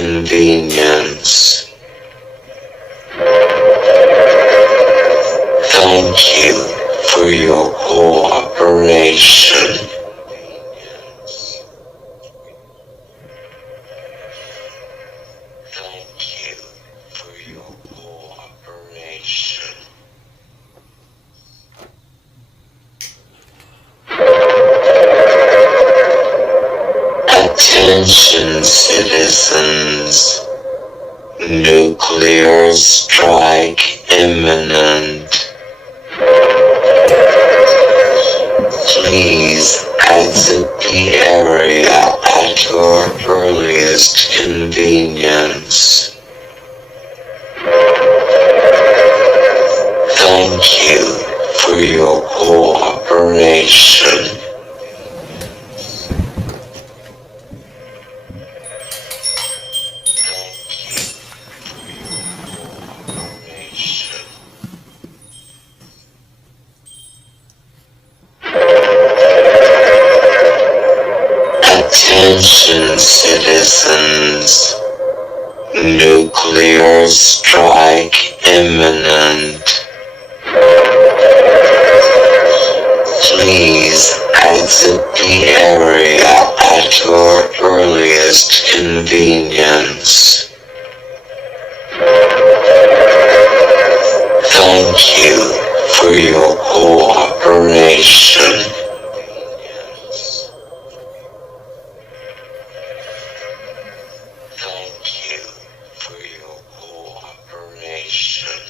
convenience. Thank you for your cooperation. Thank you for your cooperation. Attention citizens, nuclear strike imminent. Please exit the area at your earliest convenience. Thank you for your cooperation. Attention citizens, nuclear strike imminent. Please exit the area at your earliest convenience. Thank you for your cooperation. Thank you for your cooperation.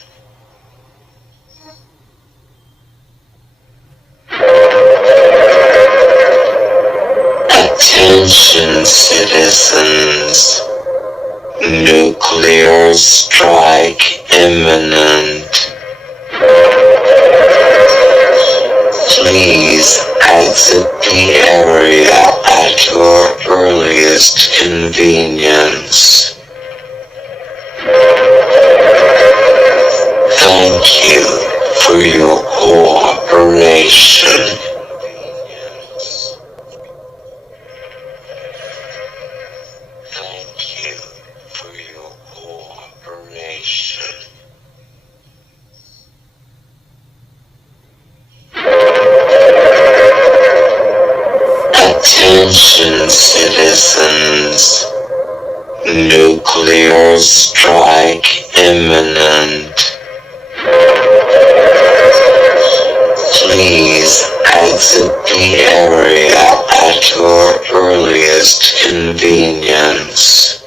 Attention citizens, nuclear strike imminent. Please exit the area at your earliest convenience. Thank you for your cooperation. Thank you for your cooperation. Attention citizens, nuclear strike imminent. Please exit the area at your earliest convenience.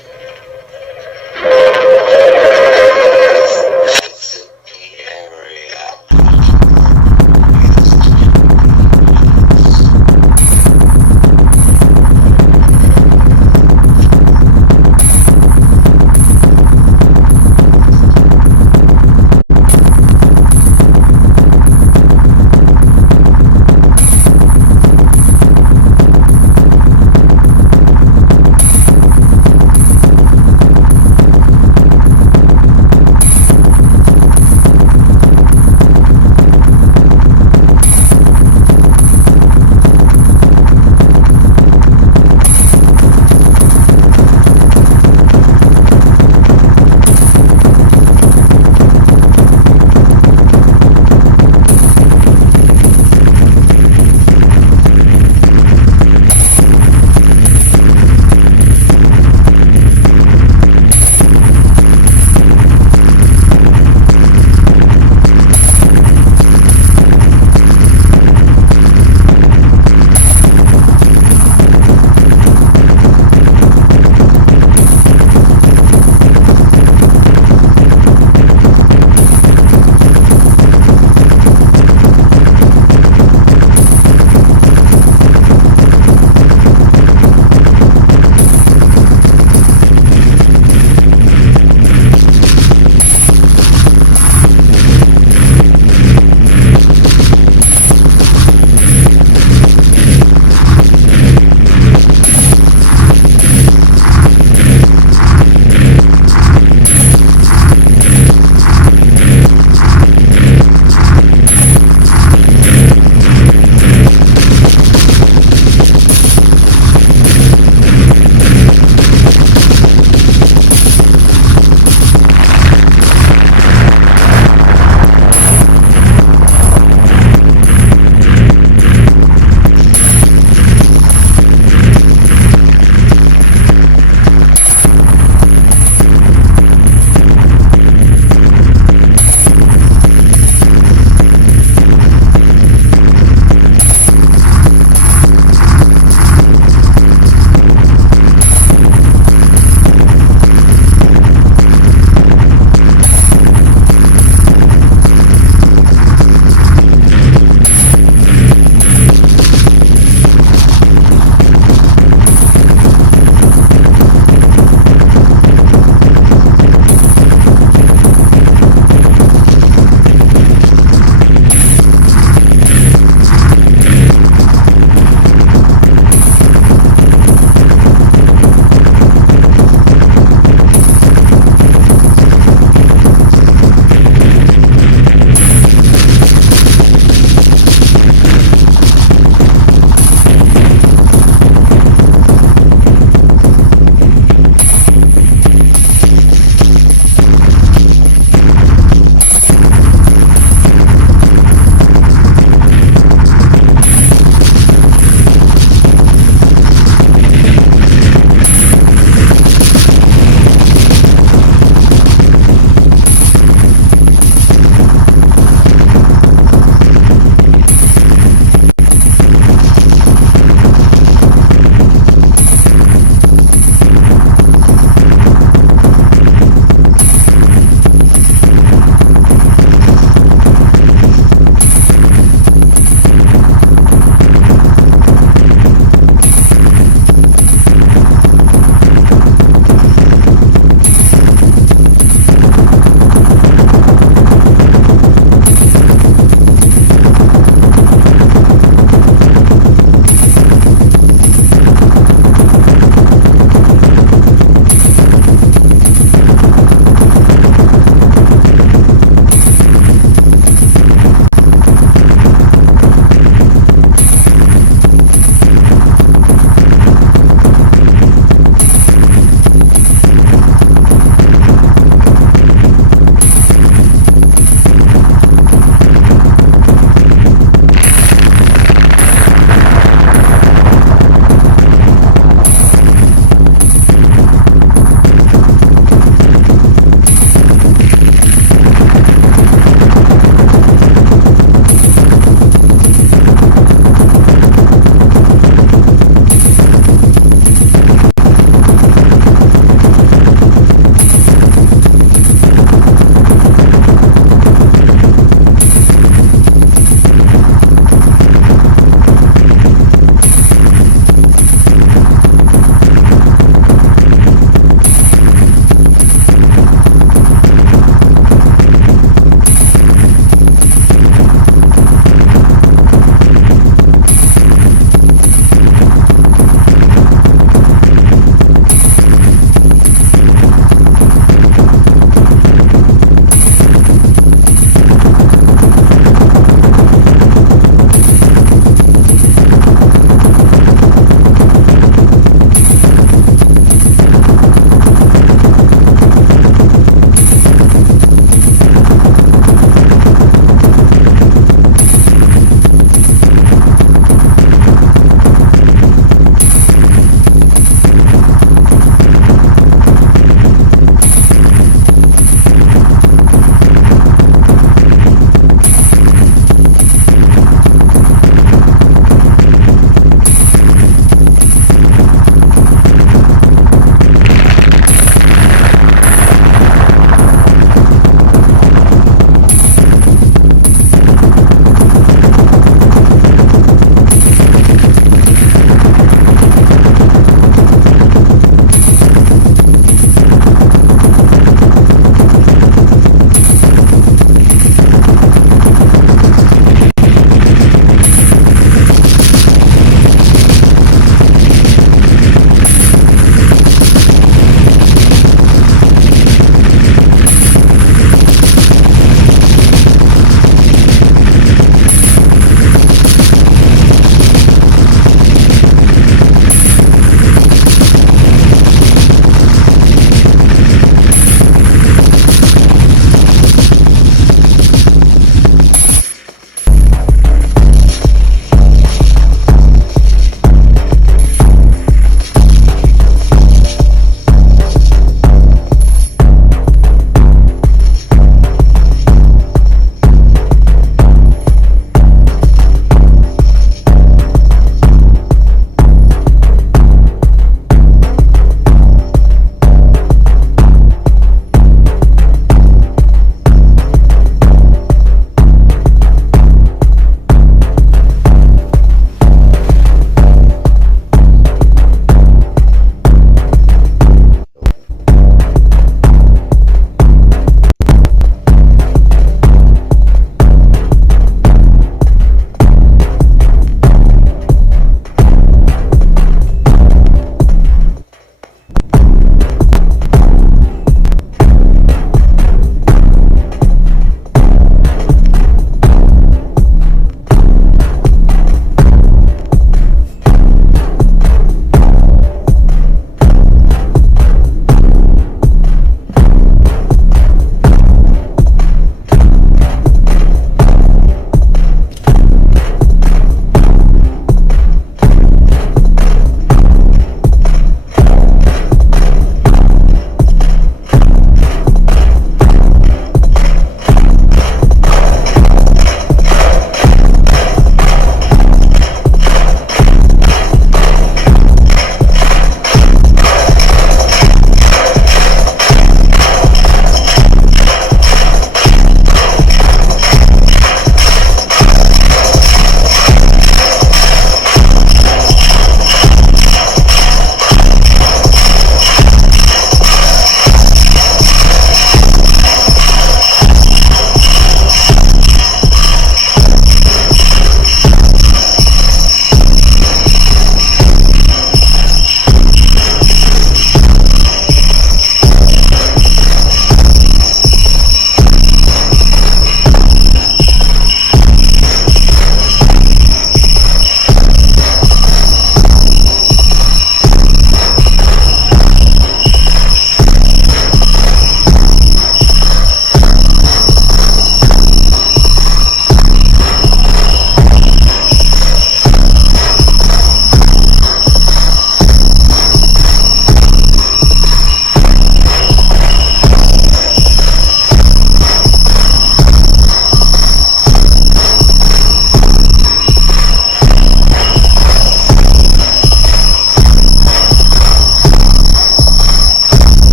Exit the area.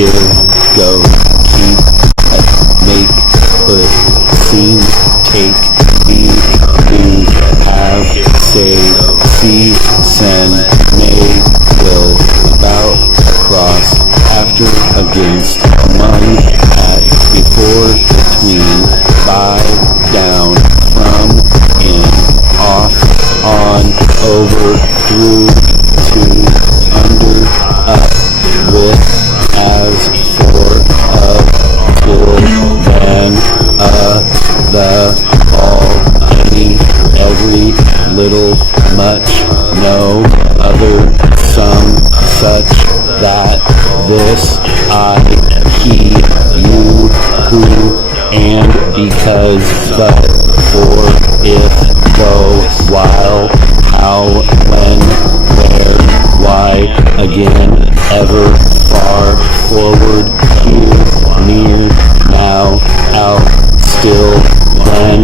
give, go, keep, make, put, seem, take, be, do, have, say, see, send, may, will, about, across, after, against, among, at, before, between, by, down, from, in, off, on, over, through, to, under, up, with, as, for, of, till, then, the, all, any, every, little, much, no, other, some, such, that, this, I, he, you, who, and, because, but, for, if, though, while, how, when, where, why, again, ever, far, forward, here, near, now, out, still, when,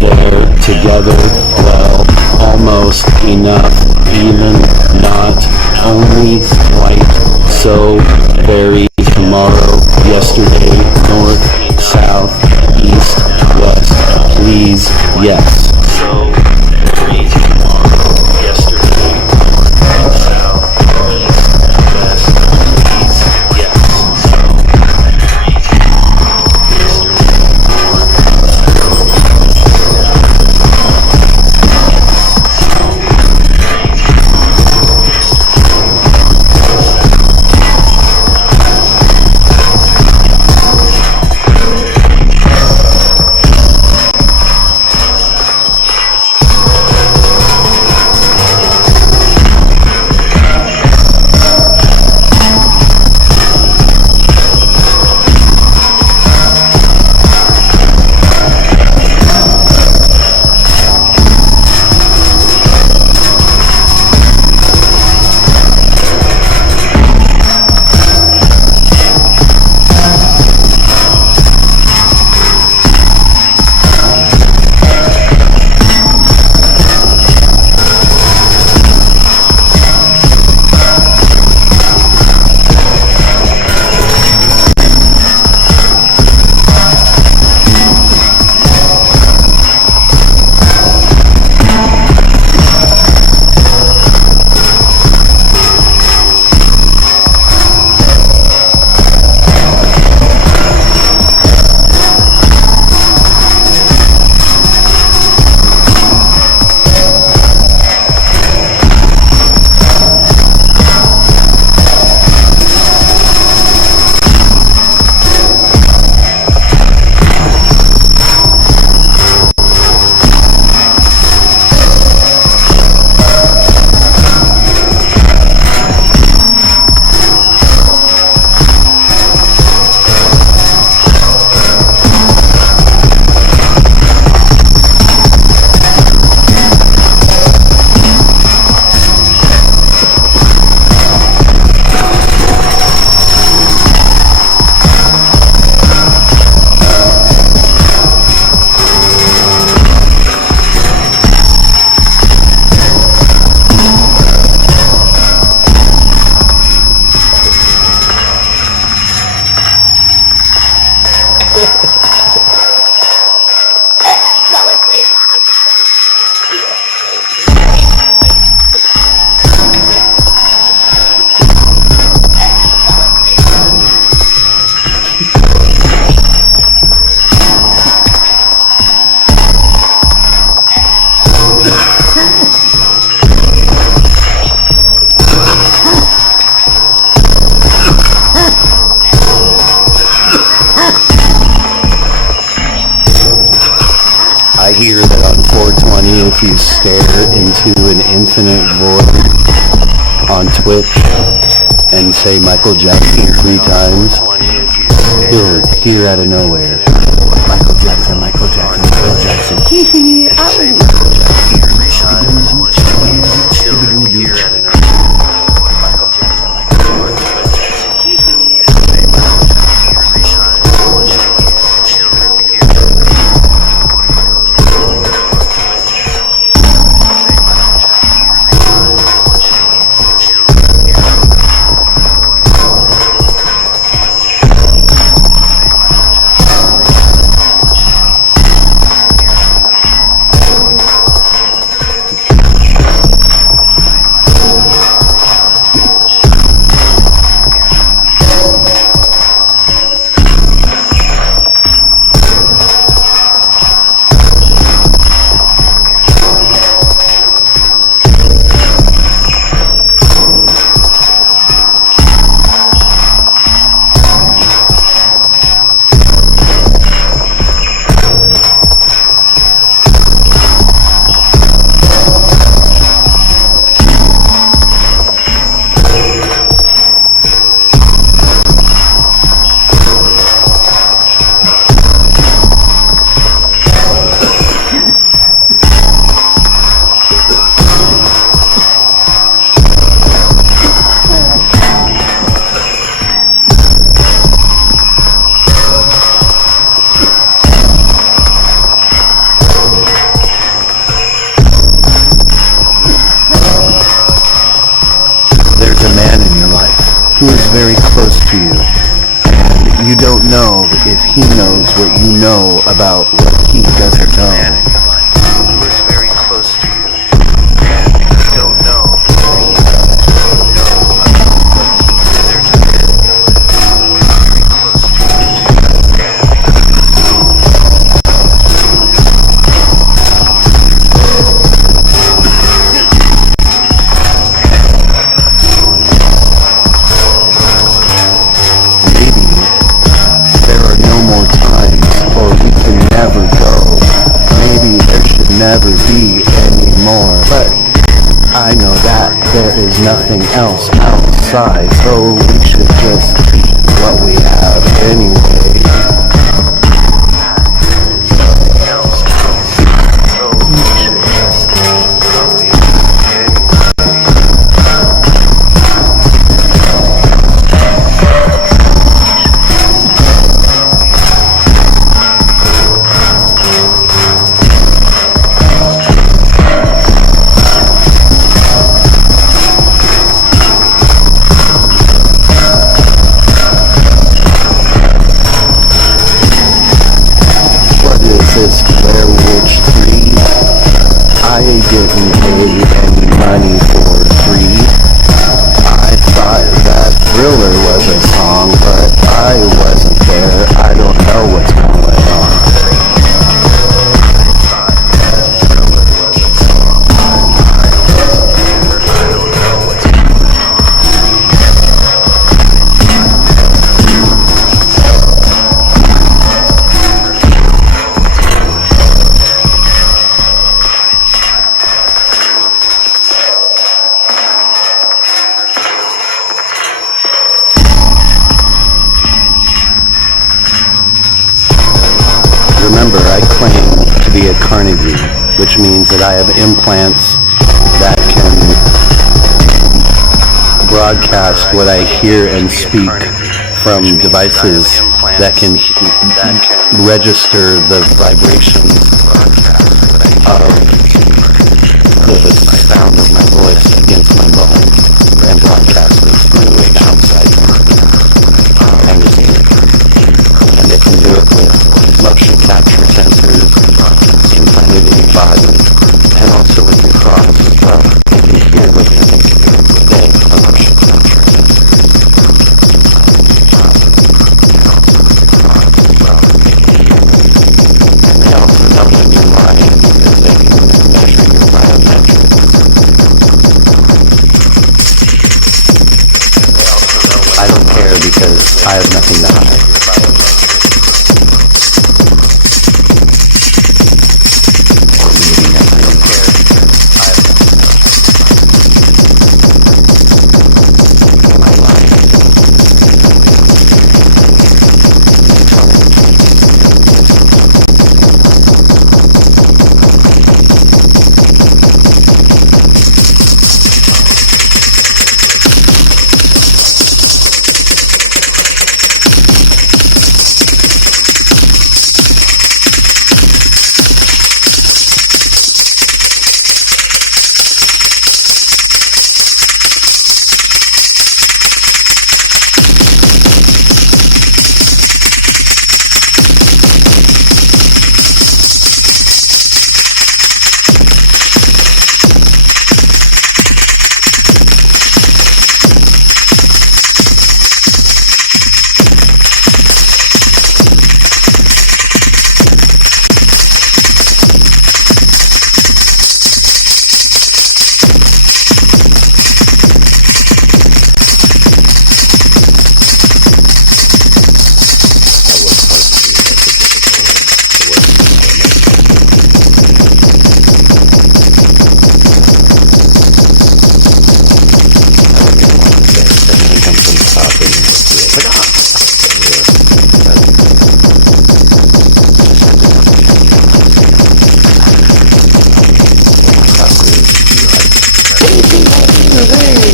there, together, well, almost, enough, even, not, only, quite, so, very, tomorrow, yesterday, north, south, east, west, please, yes. So, very, tomorrow, yesterday, north, south, east, west, please, yes. So, very, tomorrow, yesterday, north, I hear that on 420, if you stare into an infinite void on Twitch and say Michael Jackson 3 times, he'll appear out of nowhere. Michael Jackson, Michael Jackson, Michael Jackson. Hee hee, to you. And you don't know if he knows what you know about what he doesn't know. Who is very close to you, and you don't know if he knows what you know about what he deserves. Very close to Maybe there are no more times, or we can never go. Maybe there should never be any more. But I know that there is nothing else outside, so we should just keep what we have anyway. This Blair Witch 3, I didn't pay any money for free. I thought that Thriller was a song, but I wasn't there. I don't know what's going on. Remember, I claim to be a Carnegie, which means that I have implants that can broadcast what I hear and speak from devices that can register the vibrations of the sound of my voice against my bone and broadcast it through a outside magazine. And they can do it with motion capture sensors implanted in your body, and also with your thoughts as well. They can hear what you're thinking. They have motion capture sensors implanted in your body, and also with your thoughts as well. They can hear what you're thinking. And they also know when you're lying because they can measure your biometrics. I don't care because I have nothing to hide.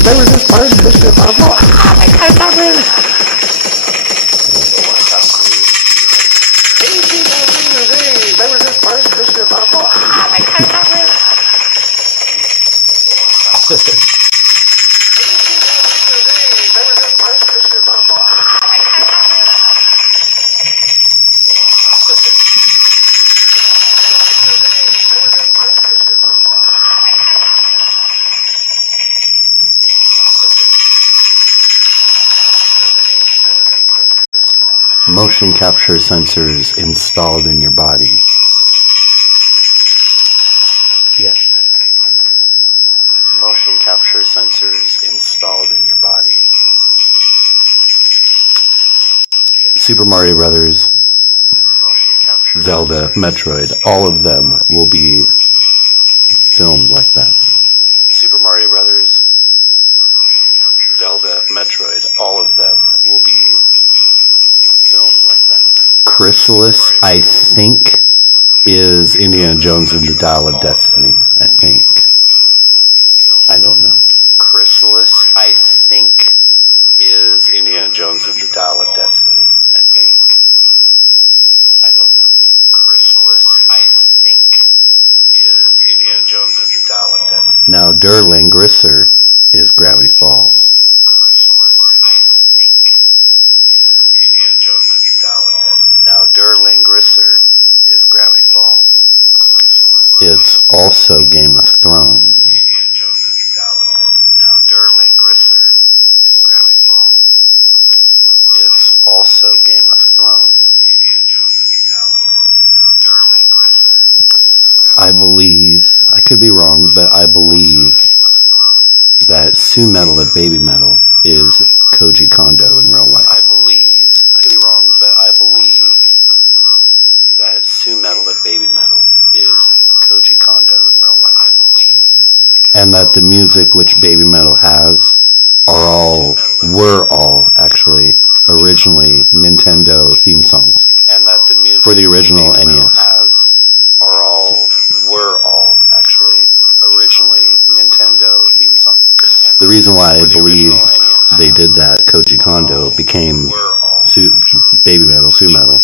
They were just first Bishop. I'm like, they can't stop it. They were just first Bishop. I'm like, they can't stop it. They were just first Bishop. motion capture sensors installed in your body. Yeah. Motion capture sensors installed in your body. Super Mario Brothers, Zelda, Metroid, all of them will be filmed like that. Super Mario Brothers, Zelda, Metroid, all of them will be filmed like that. Chrysalis, I think, is Indiana Jones and the Dial of Destiny, I think. I don't know. Chrysalis, I think, is Indiana Jones and the Dial of Destiny, I think. I don't know. Chrysalis, I think, is Indiana Jones and the Dial of Destiny. Now, Der Langrisser is Gravity Falls. Chrysalis, I think, is Indiana Jones and the Dial of Destiny. Now, Der Langrisser is Gravity Falls. It's also Game of Thrones. Now, Der Langrisser is Gravity Falls. It's also Game of Thrones. I believe, I could be wrong, but I believe that Sue Metal at Baby Metal is Koji Kondo in real life. I could be wrong, but I believe that Sue Metal at Baby Metal is Koji Kondo in real life. And that the music which Baby Metal has were all actually originally Nintendo theme songs. And that the music for the original NES were all actually originally Nintendo theme songs. The reason why I believe they did that, Koji Kondo became Baby Metal, Sue Metal,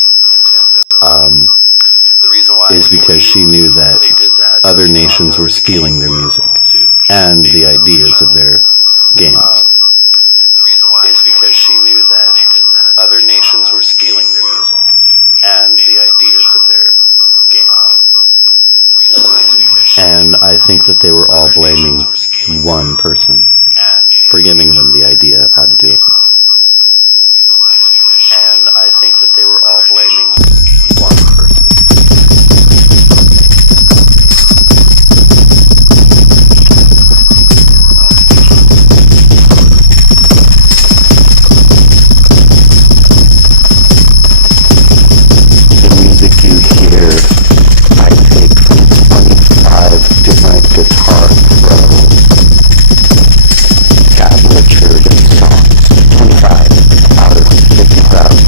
is because she knew that other nations were stealing their music and the ideas of their games. Is because she knew that other nations were stealing their music and the ideas of their games. And I think that they were all blaming one person for giving them the idea of how to do it. And I think that they were all blaming one person. The music you hear, I take from 25 different guitar pro tablature songs. 25 out of 50,000.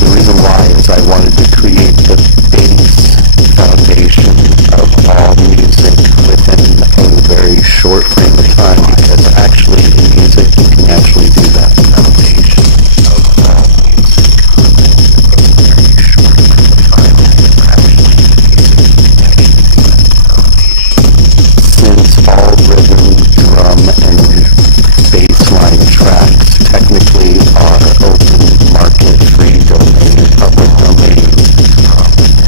The reason why is I wanted to create the base foundation of all music within a very short frame of time, because actually in music you can actually do that. Foundation of all music within a very short frame of time, because actually in music you can actually do that. Since all rhythm, drum, and bassline tracks technically are open market, free domain, and public domain,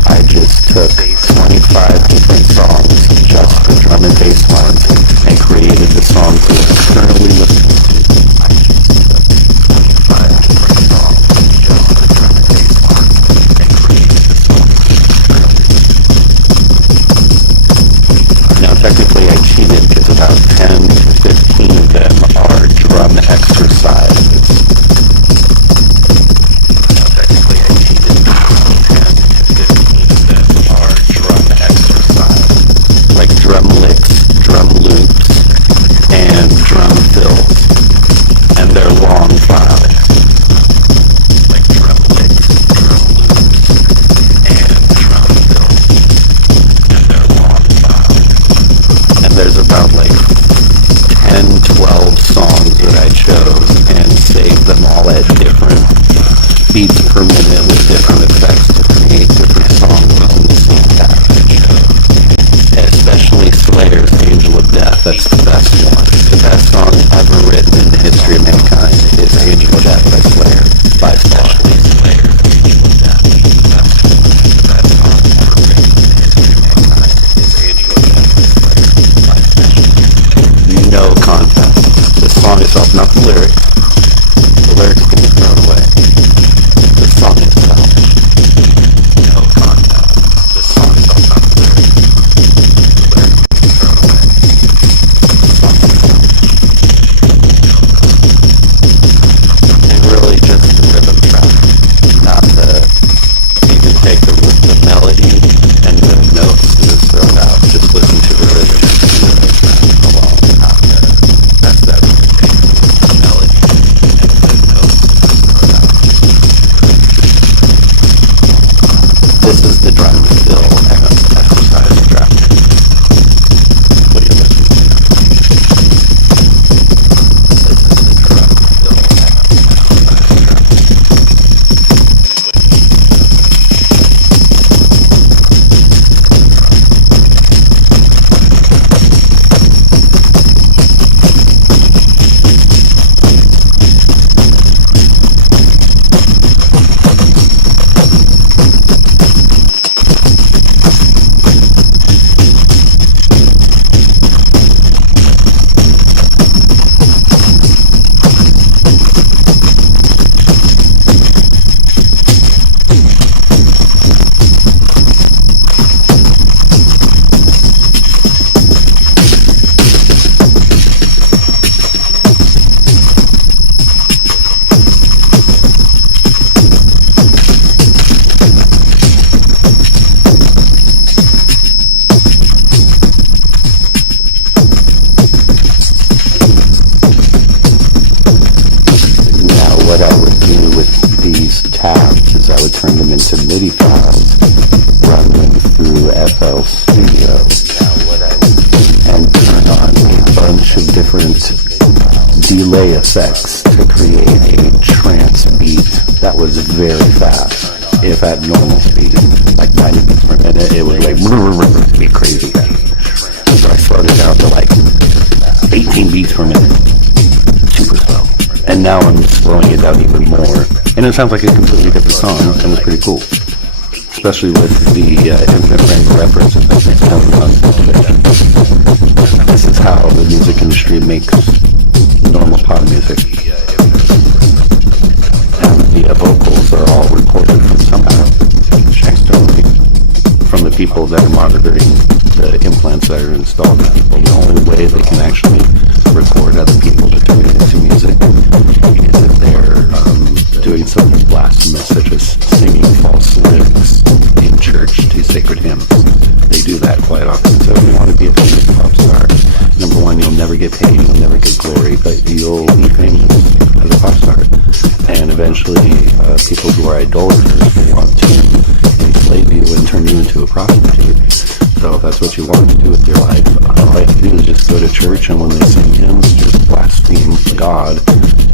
I just took 25 different songs just for drum and bass lines and created the songs that we're currently listening to. Now technically I cheated because about 10 to 15 of them are drum exercises. Now technically I cheated because 10 to 15 of them are drum exercises. Like drum licks, drum loops, and drum fills. And they're long files. Like drum licks, drum loops, and drum fills. And they're long files. And there's about like 10, 12 songs that I chose and saved them all at different beats per minute with different effects to create different songs within the same path I chose. Especially Slayer's Angel of Death, that's the best one. The best song ever written in the history of mankind is Angel of Death by Slayer, by far. Slayer's Angel of Death, the best song ever written in the history of mankind is Angel of Death by Slayer, by different delay effects to create a trance beat that was very fast. If at normal speed, like 90 beats per minute, it would like be crazy fast. So I slowed it down to like 18 beats per minute, super slow. And now I'm slowing it down even more, and it sounds like a completely different song, and it's pretty cool. Especially with the infinite range of references that coming on Twitch. This is how the music industry makes normal pop music. And the vocals are all recorded from somehow externally from the people that are monitoring the implants that are installed in people. The only way they can actually record other people to turn it into music is if they're doing something blasphemous, such as singing false lyrics in church to sacred hymns. They do that quite often. So if you want to be a famous pop star, number one, you'll never get paid, you'll never get glory, but you'll be famous as a pop star. And eventually, people who are idolaters will want to enslave you and turn you into a prostitute. So if that's what you want to do with your life, all you have to do is just go to church, and when they sing hymns, just blaspheme God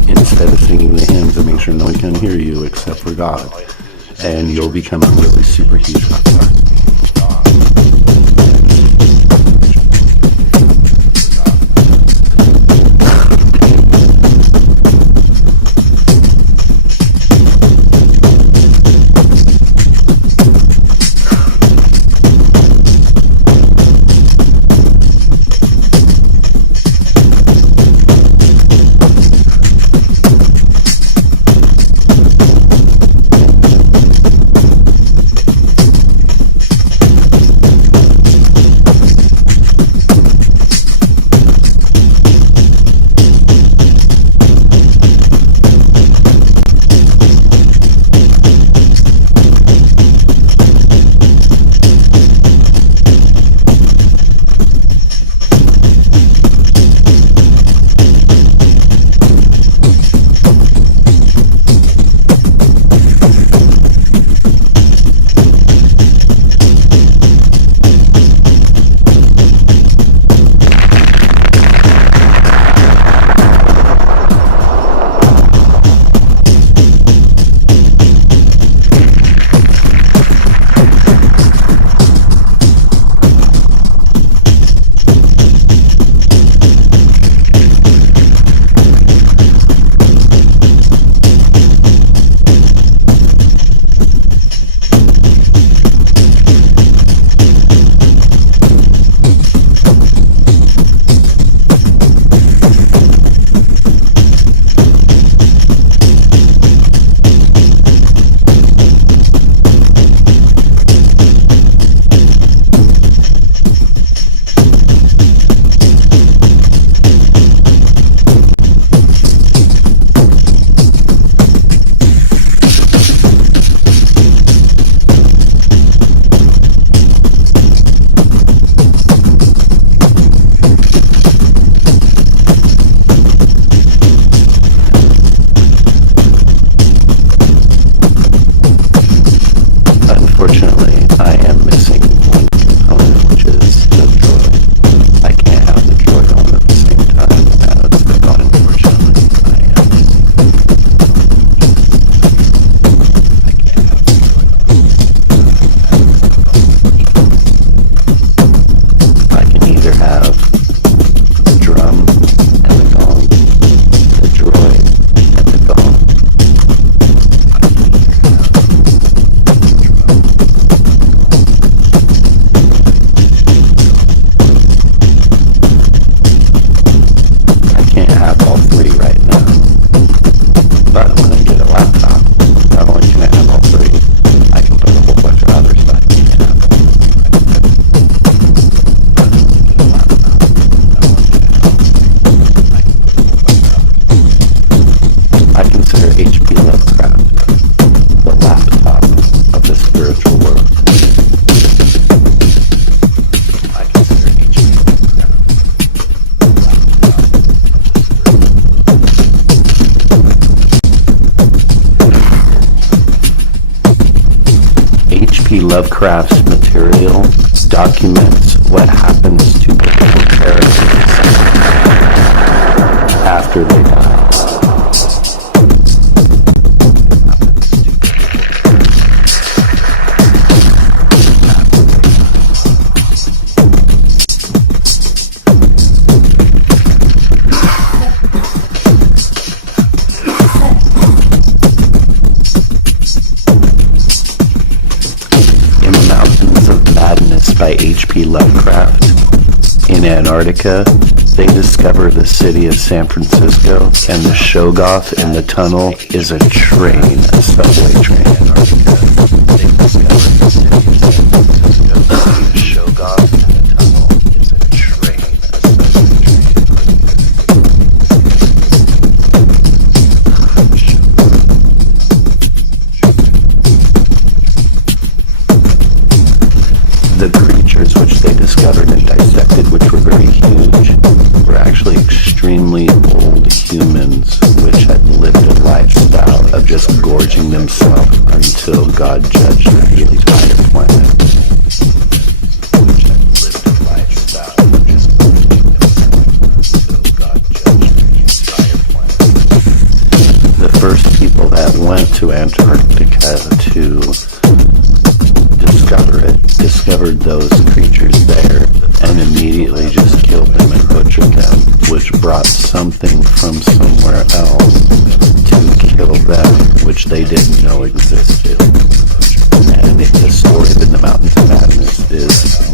instead of singing the hymns, and make sure no one can hear you except for God. And you'll become a really super huge rock star. Lovecraft's material documents what happens to biblical characters In Antarctica, they discover the city of San Francisco, and the Shoggoth in the tunnel is a train, a subway train. They discover the city of San Francisco, the Shoggoth in the tunnel is a train, a subway The creatures which they discovered and dissected, which were very huge, were actually extremely old humans which had lived a lifestyle of just gorging themselves until God judged the entire planet. Which had lived a lifestyle of just gorging themselves until God judged the entire planet. The first people that went to Antarctica to discovered those creatures there and immediately just killed them and butchered them, which brought something from somewhere else to kill them, which they didn't know existed. And the story of In the Mountains of Madness is